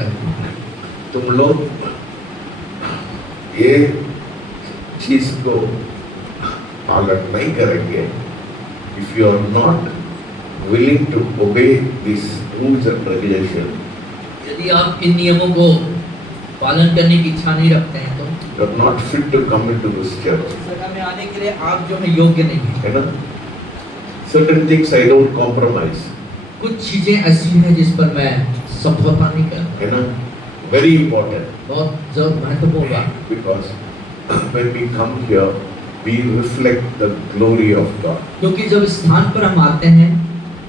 करें। तुम लोग ये चीज को पालन नहीं करेंगे, if you are not willing to obey these rules and regulations, यदि आप इन नियमों को पालन करने की इच्छा नहीं रखते हैं तो you are not fit to come into this church. सभा में आने के लिए आप जो है योग्य नहीं हैं। है ना? Certain things I don't compromise. कुछ चीजें ऐसी हैं जिस पर मैं समझौता नहीं करता। है ना? Very important. बहुत जरूर महत्वपूर्ण बात। Because when we come here, we reflect the glory of God. क्योंकि जब इस स्थान पर हम आते हैं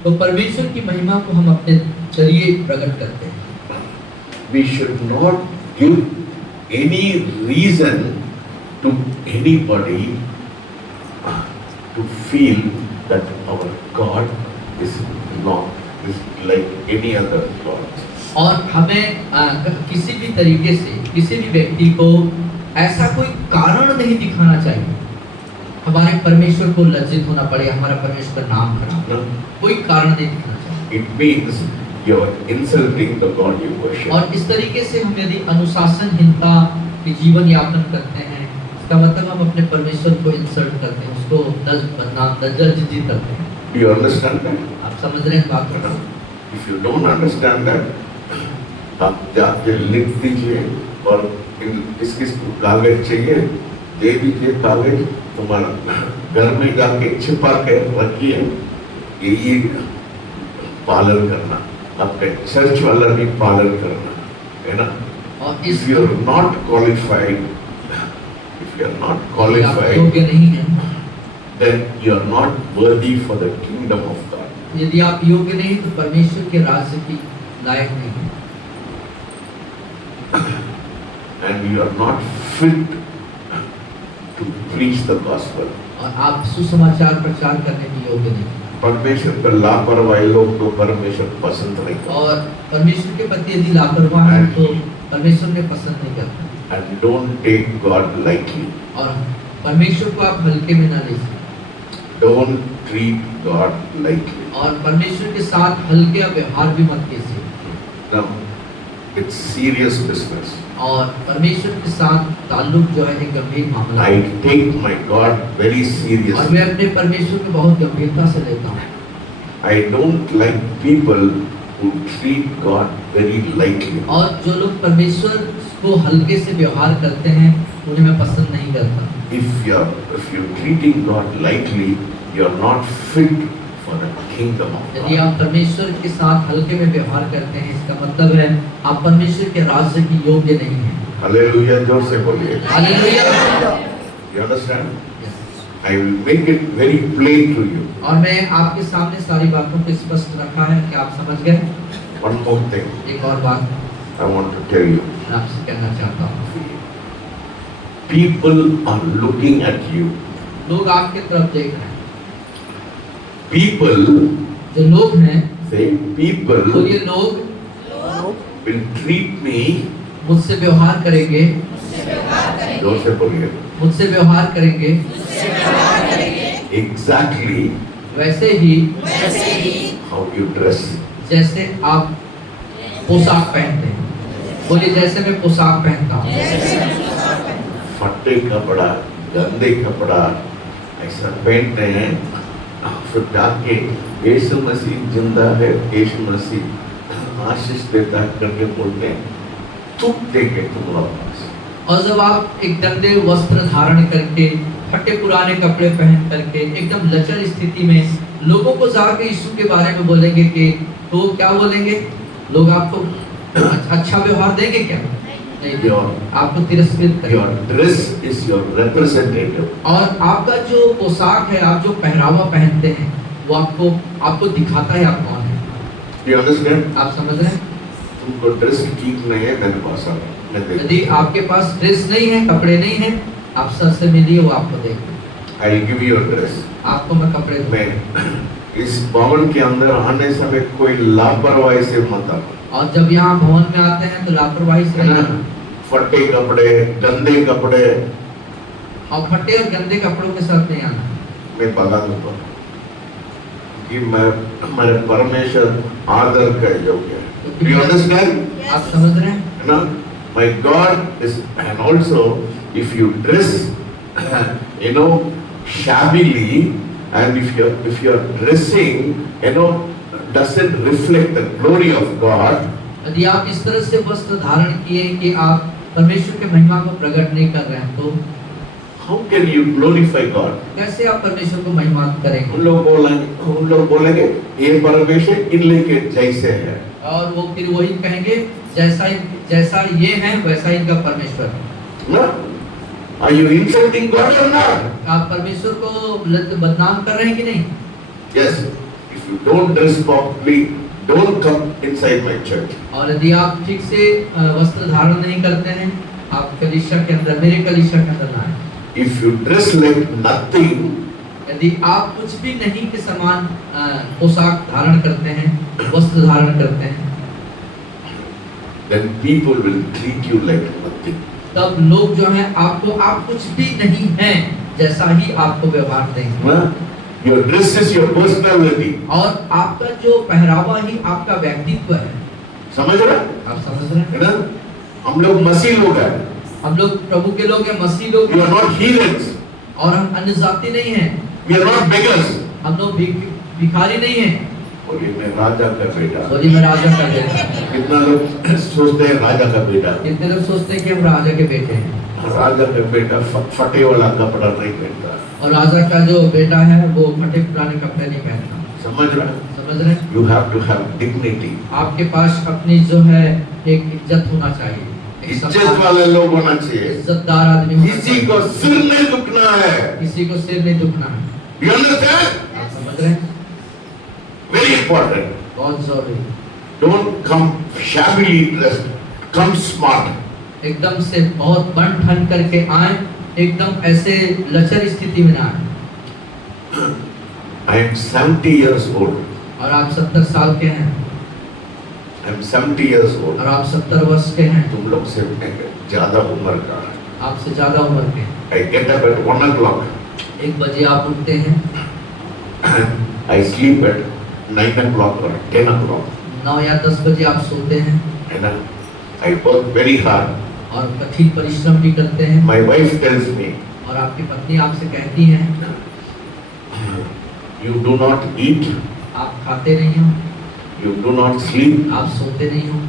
तो परमेश्वर की महिमा को हम अपने जरिए प्रकट करते हैं। We should not give any reason to anybody to feel that our God is not is like any other God. और हमें किसी भी तरीके से किसी भी व्यक्ति को ऐसा कोई कारण नहीं दिखाना चाहिए हमारे परमेश्वर को लज्जित होना पड़े, हमारा परमेश्वर का नाम खराब, कोई कारण नहीं दिखाना चाहिए। It means you are insulting the God you worship. और इस तरीके से हम यदि अनुशासनहीनता के जीवन यापन करते हैं, इसका मतलब हम अपने परमेश्वर को इंसल्ट करते हैं, उसको दर्जित करते हैं। Do you understand that? आप समझ रहे हैं बात को? If you don't understand that, आप जाके लिख दीजिए और किस किस को कागज चाहिए दे दीजिए, कागज तुम्हारा घर में जाके छिपा के रखिए, ये पालन करना, आपके चर्च वाला भी पालन करना, है ना? और If you are not qualified, योग्य नहीं है, then you are not worthy for the kingdom of God. यदि आप योग्य नहीं तो परमेश्वर के राज्य की लायक नहीं है। And you are not fit to preach the gospel. और आप सुसमाचार प्रचार करने के योग्य नहीं हैं। परमेश्वर का लापरवाही लोग तो परमेश्वर पसंद नहीं करता। और परमेश्वर के प्रति यदि लापरवाह हैं तो परमेश्वर ने पसंद नहीं करता। And don't take God lightly. और परमेश्वर को आप हल्के में ना लीजिए। Don't treat God lightly. और परमेश्वर के साथ हल्के व्यवहार भी मत कीजिए। Now, it's serious business. और परमेश्वर के साथ ताल्लुक जो है एक गंभीर मामला है। I take my God very और seriously. मैं अपने परमेश्वर को बहुत गंभीरता से लेता हूँ। I don't like people who treat God very lightly. और जो लोग परमेश्वर को हल्के से व्यवहार करते हैं उन्हें मैं पसंद नहीं करता। If you're treating God lightly, you're not fit for the kingdom of यदि God. आप परमेश्वर के साथ हल्के में व्यवहार करते हैं, इसका मतलब है आप परमेश्वर के राज्य की योग्य नहीं हैं। Hallelujah, जोर से बोलिए. Hallelujah. You understand? I will make it very plain to you. और मैं आपके सामने सारी बातों को स्पष्ट रखा है कि आप समझ गए। One more thing एक और बात I want to tell you. मैं आपसे कहना चाहता हूँ। People are looking at you. लोग आपके तरफ देख रहे हैं। People, जो लोग हैं, say people तो ये लोग will treat me. मुझसे व्यवहार करेंगे, जोर से बोलिए. मुझसे व्यवहार करेंगे Exactly वैसे ही how you dress. जैसे आप पोशाक पहनते हैं। बोलिए जैसे मैं पोशाक पहनता हूँ। फटे कपड़ा, गंदे कपड़ा ऐसा पहनते हैं, फिर जाके यीशु मसीह जिंदा है, यीशु मसीह आशीष देता है करके बोलते हैं, थूक देंगे तुम लोग। और जब आप एक गंदे वस्त्र धारण करके, फटे पुराने कपड़े पहन करके एकदम लचर स्थिति में लोगों को जाकर यीशु के बारे में बोलेंगे कि तो क्या बोलेंगे लोग? आपको अच्छा व्यवहार देंगे क्या? नहीं, आपको तिरस्कृत करेंगे। Your dress is your representative. और आपका जो पोशाक है, आप जो पहनावा पहनते हैं, वो आपको दिखाता है आप कौन है। Do you understand? आप समझ रहे हैं? तुमको ड्रेस ठीक नहीं है, मेरे पास आओ, मैं दे यदि आपके पास ड्रेस नहीं है, कपड़े नहीं है, आप सर से मिलिए, वो आपको देंगे। I will give you a dress. आपको मैं कपड़े दूंगा। मैं इस भवन के अंदर आने समय कोई लापरवाही से मत आओ। और जब यहाँ भवन में आते हैं तो लापरवाही से है ना? फटे कपड़े, गंदे कपड़े, और फटे और गंदे कपड़ों के साथ नहीं आना। मैं भगा दूंगा कि मैं मेरे परमेश्वर आदर का योग्य है। क्योंकि Do you understand? आप समझ रहे हैं? You know, my God is, and also if you dress, you know, shabbily, and if you're dressing, you know, doesn't reflect the glory of God, यदि आप इस तरह से वस्त्र धारण किए कि आप परमेश्वर के महिमा को प्रकट नहीं कर रहे हैं, तो how can you glorify God? कैसे आप परमेश्वर को महिमा करेंगे? उन लोग बोलेंगे ये परमेश्वर इनले के जैसे है, और वो फिर वही कहेंगे जैसा ये है वैसा इनका परमेश्वर है। ना? Are you insulting God or not? आप परमेश्वर को बदनाम कर रहे हैं कि नहीं? Yes. If you don't dress properly, don't come inside my church. और यदि आप ठीक से वस्त्र धारण नहीं करते हैं, आप कलीसिया के अंदर, मेरे कलीसिया के अंदर ना आए। If you dress like nothing, यदि आप कुछ भी नहीं के समान पोशाक धारण करते हैं, वस्त्र धारण करते हैं, then people will treat you like nothing. तब लोग जो हैं आपको आप कुछ भी नहीं हैं जैसा ही आपको व्यवहार देंगे। ना? Your dress is your personality. और आपका जो पहरावा ही आपका व्यक्तित्व है। समझ रहे? आप समझ रहे हैं? है ना? हम लोग मसीह लोग हैं। हम लोग प्रभु के लोग हैं, मसीह लोग We हैं। are not heathens. और हम अन्य जाति नहीं हैं। We are not beggars. हम लोग भिखारी नहीं हैं। बोलिए मैं राजा का बेटा। बोलिए मैं राजा का बेटा। कितना लोग सोचते हैं राजा का बेटा। कितने लोग सोचते हैं कि हम राजा के बेटे हैं। राजा का बेटा फटे वाला कपड़ा नहीं पहनता। और राजा का जो बेटा है वो फटे पुराने कपड़े नहीं पहनता। समझ रहे? समझ रहे? You have to have dignity. आपके पास अपनी जो है एक इज्जत होना चाहिए। इज्जत वाले लोग होना चाहिए। इज्जतदार आदमी होना किसी चाहिए। को सिर नहीं दुखना है। किसी को सिर नहीं दुखना है। You understand? आप समझ रहे हैं? Very important. बहुत जरूरी। Don't come shabbily dressed. Come smart. एकदम से बहुत बन ठन करके आए, एकदम ऐसे लचर स्थिति में ना आए। I am 70 years old. और आप 70 साल के हैं। I am 70 years old. और आप 70 वर्ष के हैं। तुम लोग से ज्यादा उम्र का है। आपसे ज्यादा उम्र के। I get up at 1 o'clock. 1 बजे आप उठते हैं। I sleep at 9 o'clock or 10 o'clock. 9 या 10 बजे आप सोते हैं। And I work very hard. और कठिन परिश्रम भी करते हैं। My wife tells me, और आपकी पत्नी आपसे कहती है, you do not eat, आप खाते नहीं हो, you do not sleep. आप सोते नहीं हो।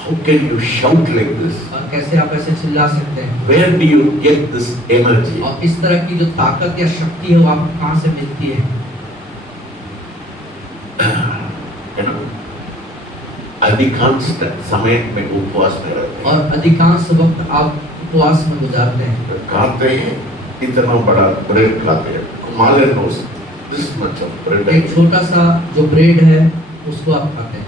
How can you shout like this? और कैसे आप ऐसे चिल्ला सकते हैं? Where do you get this energy? और इस तरह की जो ताकत या शक्ति है वो आपको कहाँ से मिलती है? You know, अधिकांश समय में उपवास में रहते हैं। और अधिकांश वक्त आप उपवास में गुजारते हैं। खाते हैं इतना बड़ा ब्रेड खाते हैं। Kumale knows this much of bread. एक छोटा सा जो ब्रेड है उसको आप खाते हैं।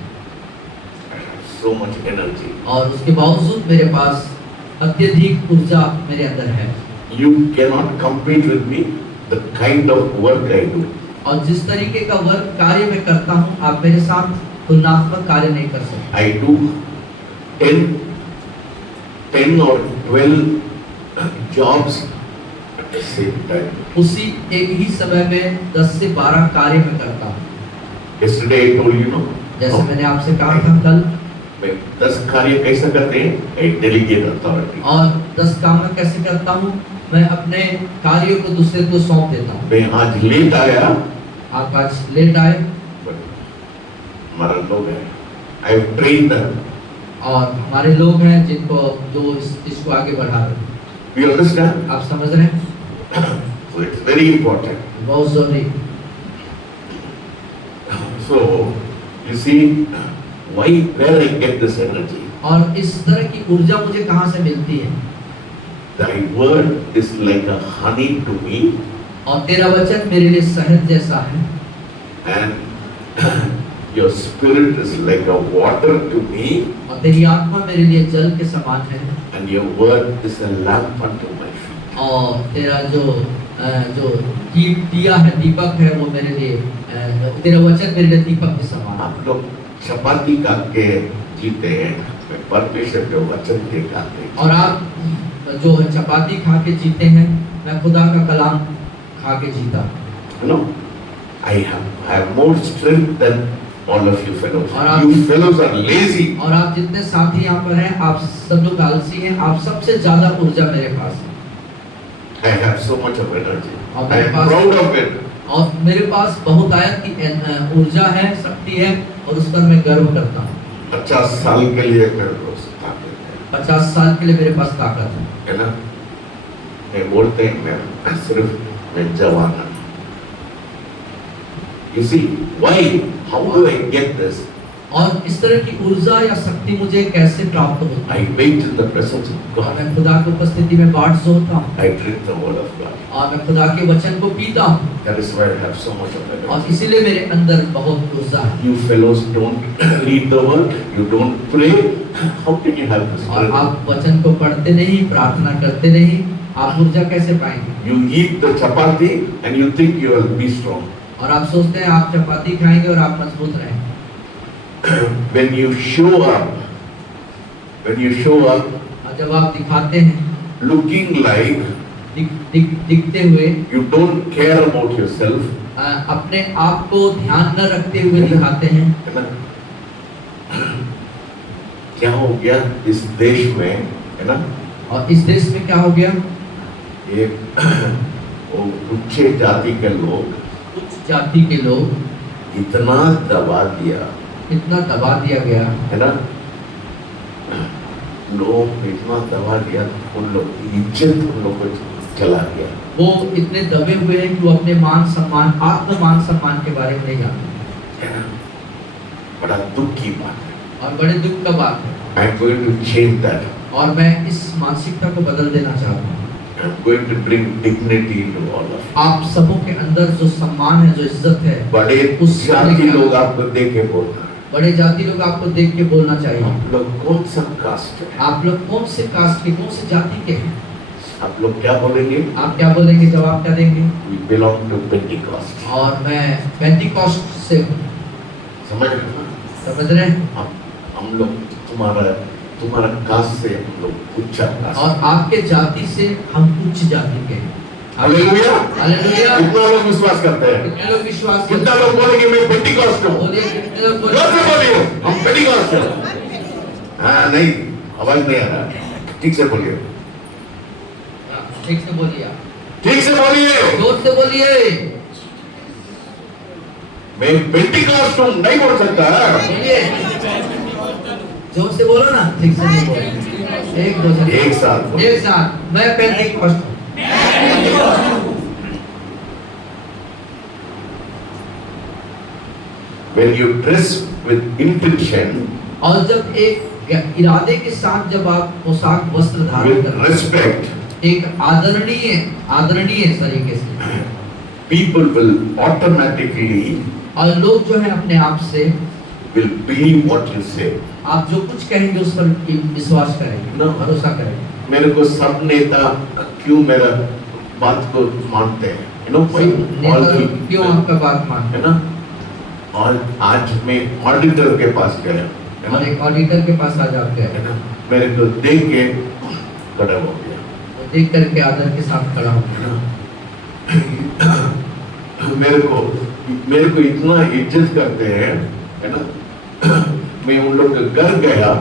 I have so much energy. और उसके बावजूद मेरे पास अत्यधिक ऊर्जा मेरे अंदर है। You cannot compete with me the kind of work I do. और जिस तरीके का वर्क कार्य मैं करता हूँ, आप मेरे साथ तुलनात्मक कार्य नहीं कर सकते। I do 10 or 12 jobs at the same time. उसी एक ही समय में 10 से 12 कार्य मैं करता हूँ। Yesterday I told you, no? जैसे मैंने आपसे कहा था कल। मैं 10 कार्य कैसे करते हैं? I delegate authority. और 10 काम मैं कैसे करता हूँ? मैं अपने कार्यों को दूसरे को सौंप देता हूँ। मैं आज लेट आया। आप आज लेट आए। हमारा लोग है। I have trained them. और हमारे लोग हैं जिनको जो इसको आगे बढ़ा रहे हैं। You understand? आप समझ रहे हैं? So it's very important. बहुत जरूरी। So you see where I get this energy. और इस तरह की ऊर्जा मुझे कहाँ से मिलती है? Thy word is like a honey to me. और तेरा वचन मेरे लिए शहद जैसा है। And your spirit is like a water to me. और तेरी आत्मा मेरे लिए जल के समान है। And your word is a lamp unto my feet. और तेरा जो दिया है, दीपक है, वो मेरे लिए तेरा वचन मेरे लिए दीपक के समान है। आप लोग चपाती खा के जीते हैं, परमेश्वर के वचन के खाते हैं। और आप जो है चपाती खा के जीते हैं, मैं खुदा का कलाम खा के जीता। You know, I have more strength than all of you fellows. और आप- You fellows are lazy. और आप जितने साथी यहाँ पर हैं, आप सब लोग आलसी हैं। आप सबसे ज्यादा ऊर्जा मेरे पास है I have so much of energy. और I मेरे am pass proud of it. और मेरे पास बहुत आयत की ऊर्जा है, शक्ति है, और उस पर मैं गर्व करता हूँ। 50 साल के लिए मेरे को ताकत 50 साल के लिए मेरे पास ताकत है ना? मैं बोलते हैं मैं सिर्फ मैं जवान हूँ। You see why? How do I get this? और इस तरह की ऊर्जा या शक्ति मुझे कैसे प्राप्त होती है? I wait in the presence of और God. मैं खुदा की उपस्थिति में बाट सोता हूँ I drink the word of God. और मैं खुदा के वचन को पीता हूँ, That is why I have so much of और energy. इसीलिए मेरे अंदर बहुत ऊर्जा है। You fellows don't read the word. You don't pray. How can you have this? और आप वचन को पढ़ते नहीं, प्रार्थना करते नहीं, आप ऊर्जा कैसे पाएंगे? You eat the chapati and you think you will be strong. और आप सोचते हैं आप चपाती खाएंगे और आप मजबूत रहेंगे। When you show up, और जब आप दिखाते हैं, looking like दिखते हुए, you don't care about yourself, अपने आप को ध्यान न रखते हुए दिखाते हैं, है ना? क्या हो गया इस देश में, है ना? और इस देश में क्या हो गया? एक वो उच्च जाति के लोग उच्च जाति के लोग इतना दबा दिया, इतना दबा दिया गया, है ना? लोग इतना दबा दिया, उन लोग इज्जत उन लोग को चला गया। वो इतने दबे हुए हैं कि वो अपने मान सम्मान, आत्म मान सम्मान के बारे में नहीं जानते, है ना? बड़ा दुख की बात है। और बड़े दुख का बात है। I am going to change that. और मैं इस मानसिकता को बदल देना चाहता हूँ। I am going to bring dignity into all of you. आप सबों के अंदर जो सम्मान है, जो इज्जत है, बड़े उस जाति लोग आपको देख के बोलते हैं, बड़े जाति लोग आपको देख के बोलना चाहिए, आप लोग कौन सा कास्ट है? आप लोग कौन से कास्ट के, कौन से जाति के हैं? आप लोग क्या बोलेंगे? आप क्या बोलेंगे? जवाब क्या देंगे? We belong to Pentecost. और मैं पेंटिकॉस्ट से हूँ। समझ रहे हो ना? समझ रहे हैं? हम लोग तुम्हारा कास्ट से हम लोग उच्चा कास्ट। और आपके जाति से हम उच्च जाति के हैं। हालेलुया! हालेलुया! कितना लोग विश्वास करते हैं? कितने लोग विश्वास करते कितना हैं? लोग बोलेंगे मैं पेंटिकॉस्ट हूँ? बोलिए, कितने लोग जोर से बोलिए? बोलिए हम पेंटिकॉस्ट हैं। हाँ नहीं, आवाज नहीं आ रहा। ठीक से बोलिए। ठीक से बोलिए आप। ठीक से बोलिए। जोर से बोलिए। मैं पेंटिकॉस्ट हूँ नहीं बोल सकता। बोलिए। जोर से बोलो ना, ठीक से नहीं बोलो। एक दो से एक साथ बोलो। एक साथ। मैं पेंटिकॉस्ट हूँ। When you dress with intention, और जब एक इरादे के साथ जब आप पोशाक वस्त्र धारण with करते हैं, respect, एक आदरणीय तरीके से, people will automatically और लोग जो है अपने आप से will believe what you say. आप जो कुछ कहेंगे उस पर विश्वास करेंगे, ना। भरोसा करेंगे। मेरे को सब नेता क्यों मेरा बात को मानते हैं? You know why? All नेता the- क्यों आपका बात मानते है ना? और आज मैं ऑडिटर के पास गया, है हैं? और ना? एक ऑडिटर के पास आ जाते है हैं, ना? मेरे को देख के खड़ा हो गया, तो देख करके आदर के साथ खड़ा हो। है ना? मेरे को इतना इज्जत करते हैं, है ना? मैं उन लोग के घर गया,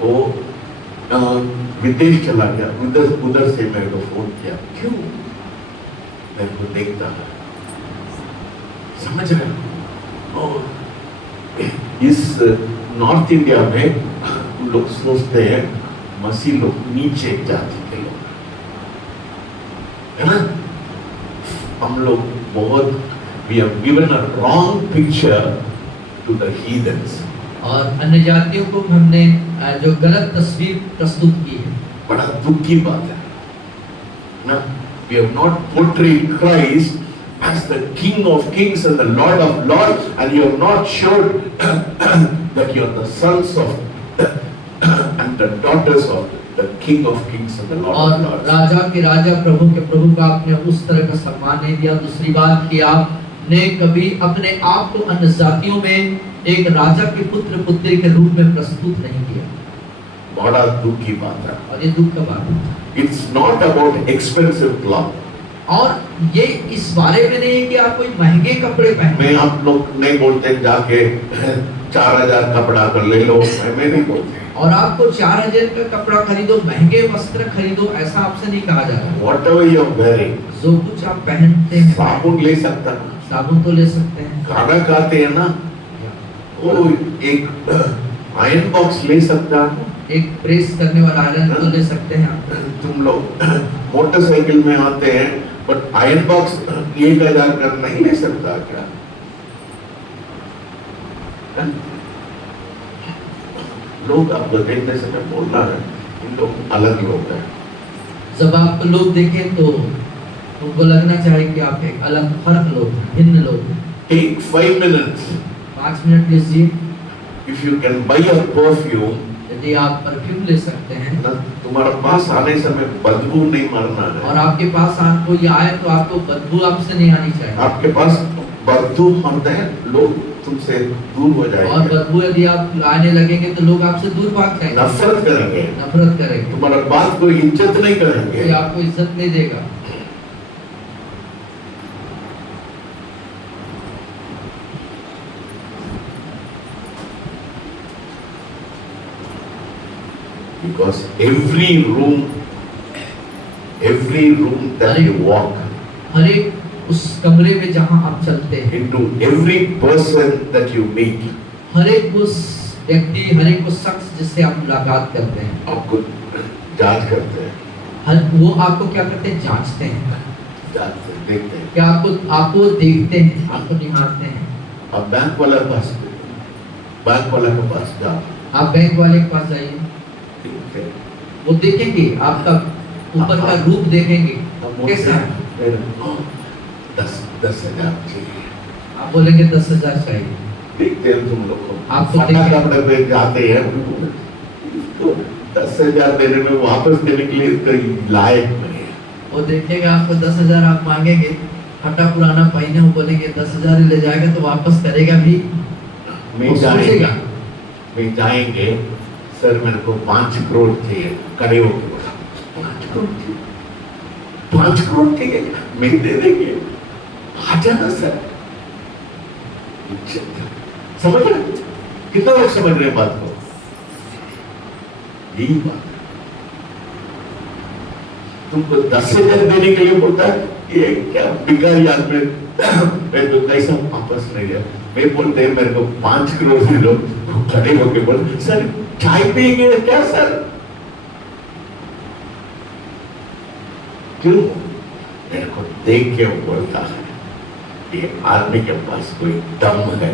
वो विदेश चला गया, उधर से मेरे को फोन किया, क्यों? मेरे को देखता है, समझ रहे हो? इस नॉर्थ इंडिया में हम लोग सोचते हैं मसीह लोग नीचे जाति के लोग, है ना? हम लोग बहुत we have given a wrong picture to the heathens. और अन्य जातियों को हमने जो गलत तस्वीर प्रस्तुत की है। बड़ा दुख की बात है ना? We have not portrayed Christ as the King of Kings and the Lord of Lords, and you have not showed that you are the sons of and the daughters of the King of Kings and the Lord और of Lords. राजा के राजा, प्रभु के प्रभु का आपने उस तरह का सम्मान नहीं दिया। दूसरी बात कि आपने कभी अपने आप को अन्य जातियों में एक राजा के पुत्र पुत्री के रूप में प्रस्तुत नहीं किया, बड़ा दुख की बात है। और ये दुख का बात है। It's not about expensive cloth. और ये इस बारे में नहीं है कि आप कोई महंगे कपड़े पहने। मैं आप लोग नहीं बोलते जाके 4000 कपड़ा कर ले लो, मैं नहीं बोलते। और आपको 4000 का कपड़ा खरीदो, महंगे वस्त्र खरीदो, ऐसा आपसे नहीं कहा जा रहा। Whatever you are wearing, जो कुछ आप पहनते हैं, साबुन ले सकता ना, साबुन तो ले सकते हैं, खाना खाते हैं ना, वो एक आयरन बॉक्स ले सकता, एक प्रेस करने वाला आयरन तो ले सकते हैं आप। तुम लोग मोटरसाइकिल में आते हैं, बट आयरन बॉक्स 1000 का नहीं ले सकता क्या? लोग आपको देखने से मैं बोल रहा है, इन लोग अलग लोग हैं। जब आपको लोग देखें तो उनको लगना चाहिए कि आप एक अलग फर्क लोग हैं, भिन्न लोग हैं। Take 5 minutes. 5 मिनट लीजिए। If you can buy a perfume, यदि आप परफ्यूम ले सकते हैं ना तुम्हारे पास आने समय बदबू नहीं मारना है। और आपके पास कोई आए तो आपको बदबू आपसे नहीं आनी चाहिए। आपके पास बदबू मरते हैं, लोग तुमसे दूर हो और जाएंगे, बदबू यदि आप आने लगेंगे तो लोग आपसे दूर भाग जाएंगे, नफरत करेंगे, नफरत करेंगे, तुम्हारा बात को इज्जत नहीं कोई करेंगे। आपको इज्जत नहीं देगा। Because every room that you walk हर एक उस कमरे में जहां आप चलते हैं, into, every person that you meet, हर एक उस व्यक्ति, हर एक उस शख्स जिससे आप मुलाकात करते हैं, आपको जांच करते हैं, वो आपको क्या करते हैं? जांचते हैं, जांचते हैं, देखते हैं। क्या आपको देखते हैं, आपको निहारते हैं। अब बैंक वाले के पास जाओ, आप बैंक वाले के पास जाइए, ठीक है, वो देखेंगे आपका ऊपर का रूप देखेंगे कैसा है। 10,000 चाहिए, आप बोलेंगे 10,000 चाहिए। देखते हैं तुम लोग को, आपको फटा देखें। कपड़े पे जाते हैं तो 10,000 देने में वापस देने के लिए इसका लायक नहीं है। वो देखेगा आपको 10,000 आप मांगेंगे, फटा पुराना पहने हो, बोलेंगे 10,000 ही ले जाएगा तो वापस करेगा भी? वो सोचेगा। मैं जाएंगे, सर मेरे को 5 करोड़ चाहिए, करे हो 5 करोड़ चाहिए, 5 करोड़ चाहिए, मैं दे देंगे, आ जाना सर। समझ रहे? कितना लोग समझ रहे हैं बात को? यही बात है। तुमको 10,000 देने के लिए बोलता है, ये क्या भिखारी आदमी, मैं तो कैसा वापस नहीं गया। मैं बोलते हैं मेरे को 5 करोड़ दे दो, खड़े होके बोल, सर चाय पिएंगे क्या सर? क्यों? मेरे को देख के वो बोलता है ये आदमी के पास कोई दम है।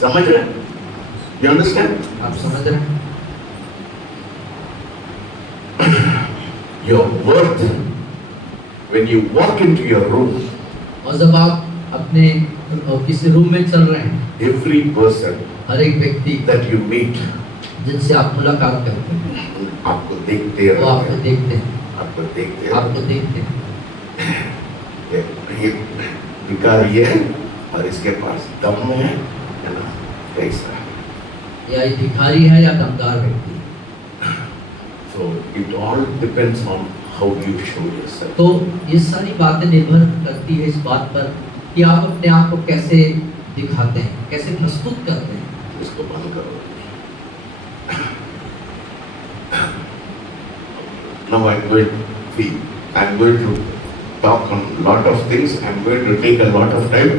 समझ रहे? You understand? आप समझ रहे हैं? Your worth when you walk into your room, और जब आप अपने किसी रूम में चल रहे हैं, every person हर एक व्यक्ति that you meet, जिनसे आप मुलाकात करते हैं, आपको देखते वो आपको रहते हैं, देखते हैं, आपको देखते आपको रहते देखते हैं। हैं। ये भिखारी है और इसके पास दम है ना, कैसा है। या ये भिखारी है या दमदार व्यक्ति। So it all depends on how you show yourself. तो ये सारी बातें निर्भर करती है इस बात पर कि आप अपने आप को कैसे दिखाते हैं, कैसे प्रस्तुत करते हैं। इसको बंद करो। Now I'm going to talk on lot of things. I'm going to take a lot of time.